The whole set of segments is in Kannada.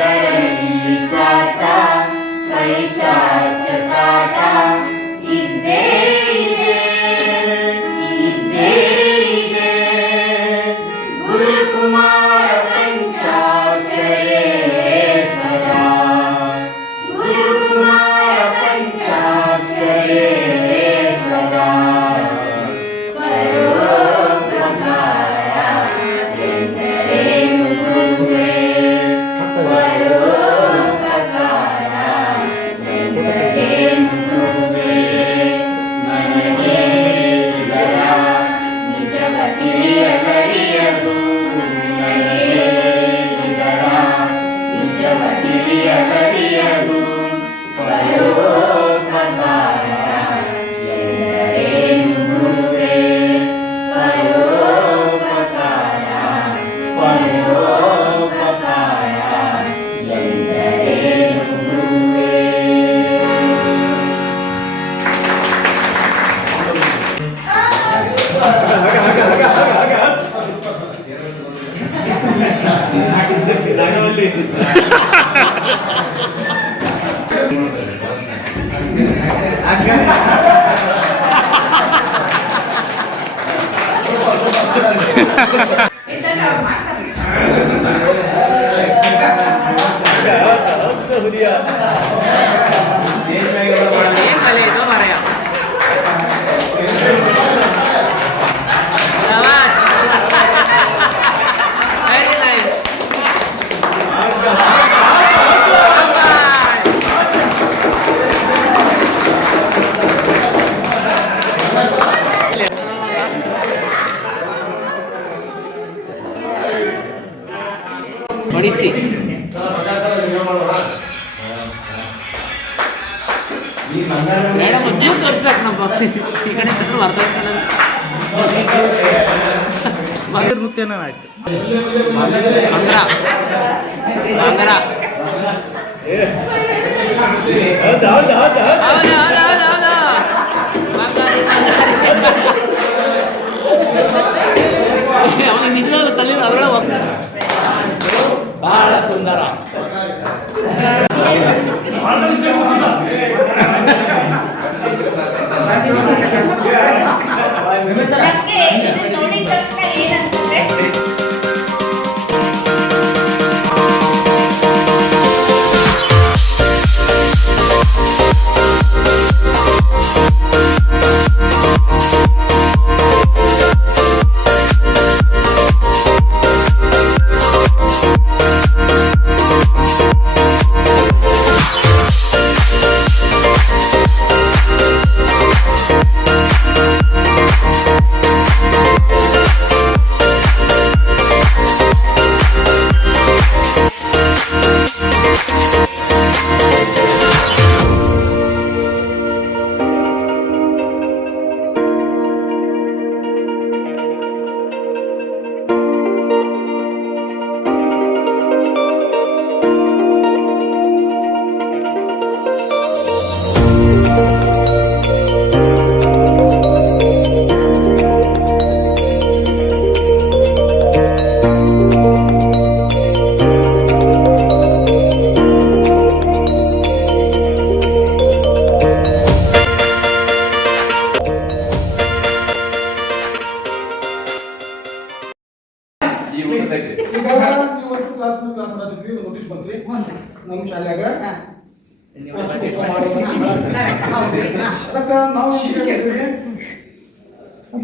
ಇದರಲ್ಲಿ ಸ್ವಾರ್ಥ ಪೈಶಾಚ ಕಾಟ ಇದ್ದೇ ಇದೆ ಇದ್ದೇ ಇದೆ. ಗುರುಕುಮಾರ ಪಂಚಾಕ್ಷರೇಶ್ವರ ಗುರುಕುಮಾರ ಪಂಚಾಕ್ಷರೇಶ್ವರ ಪರೋಪಕಾರ ಎಂದರೇನು ಗುರುವೇ ಪರೋಪಕಾರ ಎಂದರೇನು ಗುರುವೇ. ನನಗೆ ಇದರ ನಿಜವ ತಿಳಿಯಲರಿಯದು ನನಗೆ ಇದರ ನಿಜವ ತಿಳಿಯಲರಿಯದು. ಪರೋಪಕಾರ ಎಂದರೇನು ಗುರುವೇ ಪರೋಪಕಾರ ಪರೋಪಕಾರ ಎಂದರೇನು ಗುರುವೇ. ಬಡಿಸಿ ಮೇಡಮ್ ಉದ್ಯೋಗ ತೋರಿಸ್ಬೇಕು ನಮ್ಮ ಈ ಕಡೆ ಅರ್ಥ ನೃತ್ಯನ ಆಯ್ತು ಅಂಗ್ರ ಅಂಗ್ರ ಅವನಿಗೆ ನಿಜವಾದ ತಲೆ ಅದರೊಳಗೆ ಹೋಗ್ತಾರೆ. ಬಹಳ ಸುಂದರ ನೋಟಿಸ್ ಬಂತ್ರಿ ನಮ್ಮ ಶಾಲ್ಯಾಗ ಅದಕ್ಕೆ ನಾವು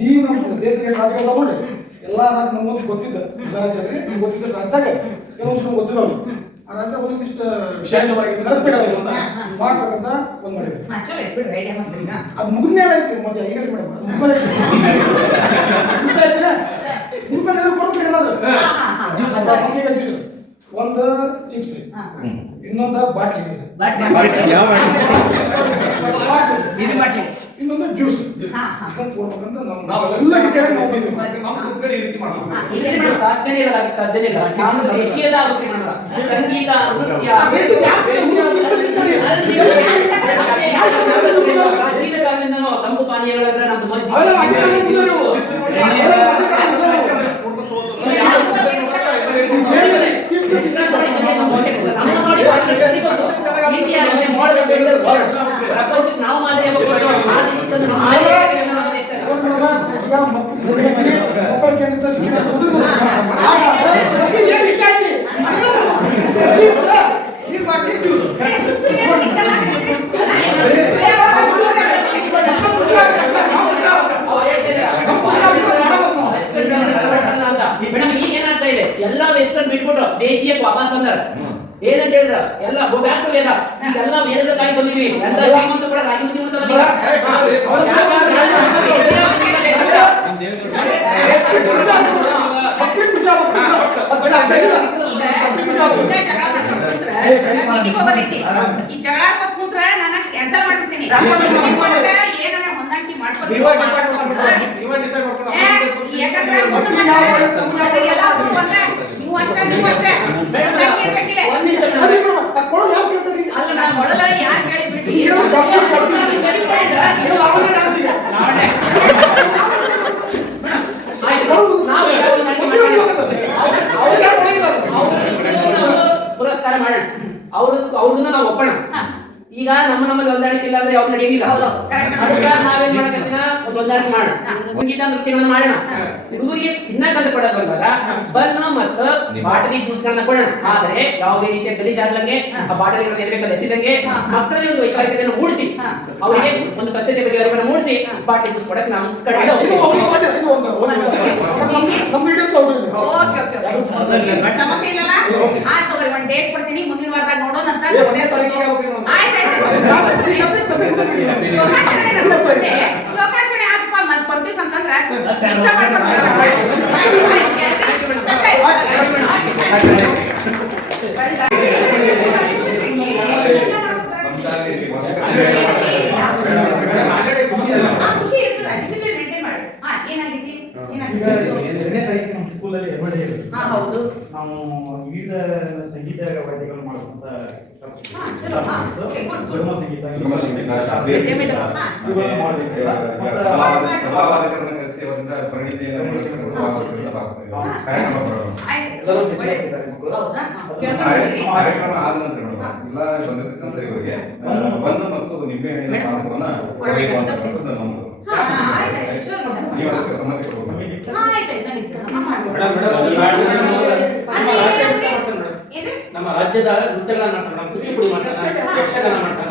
ಈ ನಮ್ಮ ದೇಶದ ರಾಜ್ಯಗಳು ನೋಡ್ರಿ ಎಲ್ಲಾ ರಾಜ್ಯ ನಮ್ಗೆ ಗೊತ್ತಿದ್ದ ಎಲ್ಲ ರಾಜ್ಯದಲ್ಲಿ ಗೊತ್ತಿದ್ದ ರಾಜ್ಯದಾಗ ಕೆಲವೊಂದು ಗೊತ್ತಿಲ್ಲ ಅವ್ರು ಆ ರಾಜ್ಯದಾಗ ಒಂದಿಷ್ಟು ವಿಶೇಷವಾಗಿ ನೃತ್ಯಗಳನ್ನ ಮಾಡ್ಬೇಕಂತ ಒಂದ್ ಮಾಡಿದ್ವಿ. ಅದು ಮುಗಿದ್ನೇ ಐತ್ರಿ ಮಜಾ ಈಗ ಮೇಡಮ್ ಅದು ಮುಗಿದ ಕೊಡ್ತೀರಿ ಏನಾದ್ರು ಒಂದು ಚಿಪ್ಸ್ ರೀ ಇನ್ನೊಂದು ಬಾಟ್ಲಿ ಇನ್ನೊಂದು ಜ್ಯೂಸ್ ಕೊಡ್ಬೇಕಂತ ತಂಪು ಪಾನೀಯಗಳಂದ್ರೆ ನಮ್ದು ಮಜ್ಜಿಗೆ ಪ್ರಪಂಚಕ್ಕೆ ನಾವು ಮಾದರಿ ಆಗಬೇಕು, ಆ ದೇಶಕ್ಕೆ ಒಂದು ನಮ್ಮ ಮಾದರಿ ಆಗಬೇಕು ಅನ್ನೋ ನಮ್ಮ ದೇಶ. ಈಗ ಮಕ್ಕಳ ಕೇಂದ್ರಿತ ಶಿಕ್ಷಣ ಈಗ ಏನಾಗ್ತಾ ಇದೆ, ಎಲ್ಲ ವೆಸ್ಟರ್ನ್ ಬಿಟ್ಬಿಟ್ಟು ದೇಶೀಯಕ್ಕೆ ವಾಪಸ್ ಬಂದಾರ. ಏನಂತ ಹೇಳಿದ್ರ ಎಲ್ಲ ಗೋ ಬ್ಯಾಕ್ ಟು ವೇದ. ಈಗೆಲ್ಲ ವೇದಕ್ಕಾಗಿ ಬಂದಿದ್ವಿ. ಎಲ್ಲ ಶ್ರೀಮಂತ ಕೂಡ ರಾಗಿ ಮುದ್ದೆ ಉಣ್ತಾರಲ್ಲ ಈಗ. ಈ ಜಗಳ ಕುಂತ್ರೆ ನಾನು ಕ್ಯಾನ್ಸಲ್ ಮಾಡ್ಬಿಡ್ತೀನಿ. ಏನಾರ ಹೊಂದಾಣಿಕೆ ಮಾಡ್ಕೊತೀನಿ. ನೀವು ಅಷ್ಟೇ ನೀವು ಅಷ್ಟೇ ಇರ್ಬೇಕಿಲ್ಲ. ಅಲ್ಲ ನಾನು ಹೊಳಲ ಯಾರು ಕೇಳಿದ್ಬಿಟ್ಟು ಪುರಸ್ಕಾರ ಮಾಡೋಣ, ಅವ್ರನ್ನ ನಾವು ಒಪ್ಪೋಣ. ಈಗ ನಮ್ಮಲ್ಲಿ ಹೊಂದಾಣಿಕೆ ಇಲ್ಲ ಅಂದ್ರೆ ಅವ್ರು ನಡೆಯಂಗಿಲ್ಲ. ಅದಕ್ಕೆ ನಾವೇನ್ ಮಾಡ್ತೀನ ಒಂದು ಹೊಂದಾಣಿಕೆ ಮಾಡೋಣ, ಸಂಗೀತ ನೃತ್ಯವನ್ನು ಮಾಡೋಣ. ಹುಡುಗರಿಗೆ ತಿನ್ನಕ್ಕಂತ ಕೊಡೋದು ಬಂದಾಗ ಬನ್ನ ಮತ್ತು ಬಾಟಲಿ ಜ್ಯೂಸ್ಗಳನ್ನ ಕೊಡೋಣ. ಆದ್ರೆ ಯಾವುದೇ ರೀತಿಯ ಗಲೀಜಾಗ್ಲಂಗೆ ಆ ಬಾಟಲಿಗಳನ್ನು ಎದಬೇಕಾದ ಎಸಿದಂಗೆ ಮಕ್ಕಳಲ್ಲಿ ಒಂದು ವೈಚಾರಿಕತೆಯನ್ನು ಮೂಡಿಸಿ ಅವರಿಗೆ ಒಂದು ಸ್ವಚ್ಛತೆ ಬಗ್ಗೆ ಅರಿವನ್ನು ಮೂಡಿಸಿ ಬಾಟಲಿ ಜ್ಯೂಸ್ ಕೊಡಕ್ಕೆ ನಾವು ಕಡೆಯಿಂದ ಸಮಸ್ಯೆ ಇಲ್ಲಲ್ಲ. ಆಯ್ತು ತಗೋರಿ, ಒಂದು ಡೇಟ್ ಕೊಡ್ತೀನಿ, ಮುಂದಿನ ವಾರದಾಗ ನೋಡೋಣ ಅಂತ. ಲೋಕಾರ್ಪಣೆ ಆತಪ್ಪ ಮತ್ ಪರ್ದಿವ್ಸ ಅಂತಂದ್ರ ಖುಷಿ ಇರ್ತದ. ಡಿಸಿಪ್ಲಿನ್ ಮೇಂಟೈನ್ ಮಾಡಿ. ಏನಾಗೈತಿ ಹೌದು ನಾವು ವಿವಿಧ ಸಂಗೀತ ವಾದ್ಯಗಳು ಮಾಡುವಂತ ಕಾರ್ಯಕ್ರಮ ಆದ ನಂತರ ಎಲ್ಲ ಬಂದಿರ್ತಕ್ಕಂಥ ಇವರಿಗೆ ಬಂದು ಮತ್ತು ನಿಂಬೆ ಹಣ್ಣಿನ ಪಾನಕವನ್ನ ಕೊಡಬೇಕು ಅಂತಕ್ಕಂಥದ್ದು ನಮ್ಮದು. ನೀವು ಅದಕ್ಕೆ ಸಮ್ಮತಿ ಕೊಡಬಹುದು. ನಮ್ಮ ರಾಜ್ಯದ ನೃತ್ಯಗಳನ್ನ ಮಾಡ್ಸೋಣ, ಕುಚಿಪುಡಿ ಮಾಡ್ಸೋಣ, ಯಕ್ಷಗಾನ ಮಾಡ್ಸೋಣ.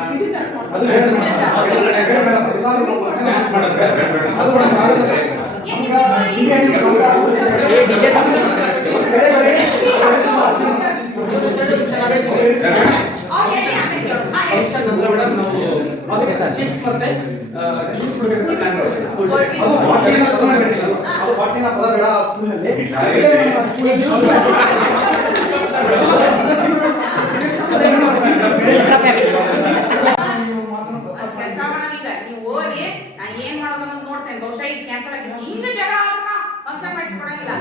ಚಿಪ್ಸ್ ಮತ್ತೆ ಕೆಲಸ ಮಾಡೋದೀಗ ನೀವು ಹೋಗಿ ನಾ ಏನ್ ಮಾಡೋದು ಅನ್ನೋದು ನೋಡ್ತೇನೆ. ಬಹುಶಃ ಇದು ಕ್ಯಾನ್ಸಲ್ ಆಗಿದೆ. ಹಿಂಗ ಜಗಳ ಆದ್ರೂ ಫಂಕ್ಷನ್ ಮಾಡಿಸ್ಕೊಡಂಗಿಲ್ಲ.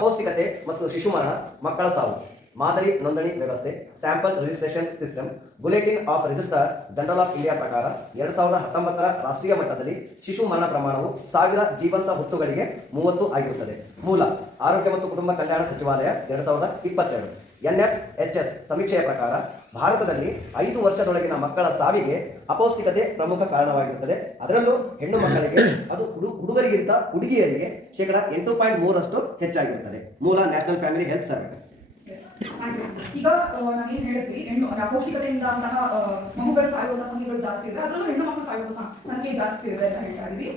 ಪೌಷ್ಟಿಕತೆ ಮತ್ತು ಶಿಶು ಮರಣ, ಮಕ್ಕಳ ಸಾವು, ಮಾದರಿ ನೋಂದಣಿ ವ್ಯವಸ್ಥೆ, sample registration system, bulletin of registrar general of India ಪ್ರಕಾರ 2019ರ ರಾಷ್ಟ್ರೀಯ ಮಟ್ಟದಲ್ಲಿ ಶಿಶು ಮರಣ ಪ್ರಮಾಣವು 1000 ಜೀವಂತ ಹುಟ್ಟುಗಳಿಗೆ 30 ಆಗಿರುತ್ತದೆ. ಮೂಲ ಆರೋಗ್ಯ ಮತ್ತು ಕುಟುಂಬ ಕಲ್ಯಾಣ ಸಚಿವಾಲಯ 2022 NFHS ಸಮೀಕ್ಷೆಯ ಪ್ರಕಾರ ಭಾರತದಲ್ಲಿ 5 ವರ್ಷದೊಳಗಿನ ಮಕ್ಕಳ ಸಾವಿಗೆ ಅಪೌಷ್ಟಿಕತೆ ಪ್ರಮುಖ ಕಾರಣವಾಗಿರುತ್ತದೆ. ಅದರಲ್ಲೂ ಹೆಣ್ಣು ಮಕ್ಕಳಿಗೆ, ಅದು ಹುಡುಗರಿಗಿಂತ ಹುಡುಗಿಯರಿಗೆ 8.3% ಹೆಚ್ಚಾಗಿರುತ್ತದೆ. ಮೂಲ ನ್ಯಾಷನಲ್ ಫ್ಯಾಮಿಲಿ ಹೆಲ್ತ್ ಸರ್ವೆ. ಈಗ ನಾವೇನ್ ಹೇಳಿದ್ವಿ, ಹೆಣ್ಣು ಅಪೌಷ್ಟಿಕತೆಯಿಂದ ಅಂತಹ ಮಗುಗಳು ಸಾಯುವಂತಹ ಸಂಖ್ಯೆಗಳು ಜಾಸ್ತಿ ಇದೆ. ಅದರಲ್ಲೂ ಹೆಣ್ಣು ಮಕ್ಕಳು ಸಾಯುವ ಸಂಖ್ಯೆ ಜಾಸ್ತಿ ಇದೆ ಅಂತ ಹೇಳ್ತಾ ಇದೀವಿ.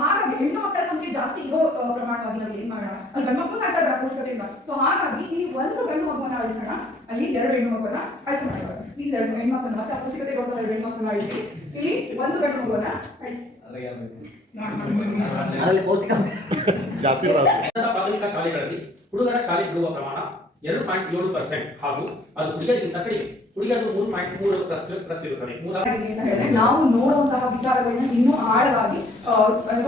ಹಾಗಾಗಿ ಹೆಣ್ಣು ಮಕ್ಕಳ ಸಂಖ್ಯೆ ಜಾಸ್ತಿ ಇರೋ ಪ್ರಮಾಣವಾಗಿ ನಾವು ಏನ್ ಮಾಡೋಣ, ಅಲ್ಲಿ ಗಂಡು ಮಕ್ಕಳು ಸಾಯ್ತಾರೆ ಅಪೌಷ್ಟಿಕತೆಯಿಂದ. ಸೊ ಹಾಗಾಗಿ ಇಲ್ಲಿ ಒಂದು ಗಂಡು ಮಗುವನ್ನ ಅಳಿಸೋಣ, ಅಲ್ಲಿ 2 ಹೆಣ್ಣು ಮಗುವನ್ನ ಅಳಿಸೋಣ. ಪ್ಲೀಸ್ 2 ಹೆಣ್ಣು ಮಕ್ಕಳನ್ನ ಮತ್ತೆ ಅಪೌಷ್ಟಿಕತೆ 2 ಹೆಣ್ಣು ಮಕ್ಕಳನ್ನ ಅಳಿಸಿ, ಇಲ್ಲಿ 1 ಗಂಡು ಮಗುವನ್ನ ಅಳಿಸಿ. ಪ್ರಾಥಮಿಕ ಶಾಲೆಗಳಲ್ಲಿ ಹುಡುಗರ ಶಾಲೆ ಬಿಡುವ ಪ್ರಮಾಣ 2.7% ಹಾಗೂ ಅದು ಹುಡುಗರಿಗಿಂತ ಕಡಿಮೆ. ಹುಡುಗರು 3.3% ಇರುತ್ತದೆ. ನಾವು ನೋಡುವಂತಹ ವಿಚಾರಗಳನ್ನ ಇನ್ನೂ ಆಳವಾಗಿ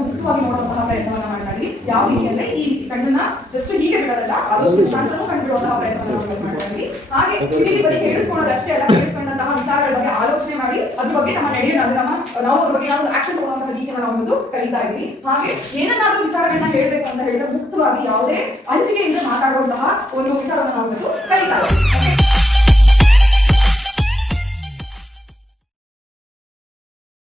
ಮುಕ್ತವಾಗಿ ನೋಡುವಂತಹ ಪ್ರಯತ್ನವನ್ನ ಮಾಡ್ತಾ ಇದ್ವಿ. ಯಾವ ರೀತಿ ಅಂದ್ರೆ ಈ ಕಣ್ಣನ್ನ ಜಸ್ಟ್ ಹೀಗೆ ಬಿಡೋದಲ್ಲ, ಆದಷ್ಟು ಮುಖಾಂತರನೂ ಕಂಡುಬಿಡುವಂತಹ ಪ್ರಯತ್ನ ನಾವು ಮಾಡ್ತಾ ಇದ್ವಿ. ಹಾಗೆ ಕಿವಿಲಿ ಬರೀ ಕೇಳಿಸ್ಕೊಳ್ಳೋದಷ್ಟೇ ಅಲ್ಲ, ಕೇಳಿಸ್ಕೊಂಡಂತಹ ವಿಚಾರಗಳ ಬಗ್ಗೆ ಆಲೋಚನೆ ಮಾಡಿ ಅದ್ರ ಬಗ್ಗೆ ನಮ್ಮ ನಡೆಯೋದು ನಾವು ಅದ್ರ ಬಗ್ಗೆ ನಾವು ಆಕ್ಷನ್ ತಗೊಳ್ಳುವಂತಹ ರೀತಿಯನ್ನು ನಾವು ಒಂದು ಕಲಿತಾ ಇದ್ವಿ. ಹಾಗೆ ಏನನ್ನಾದ್ರೂ ವಿಚಾರಗಳನ್ನ ಹೇಳ್ಬೇಕು ಅಂತ ಹೇಳಿದ್ರೆ ಮುಕ್ತವಾಗಿ ಯಾವುದೇ ಅಂಜಿಕೆಯಿಂದ ಮಾತಾಡುವಂತಹ ಒಂದು ವಿಚಾರವನ್ನು ನಾವು ಇವತ್ತು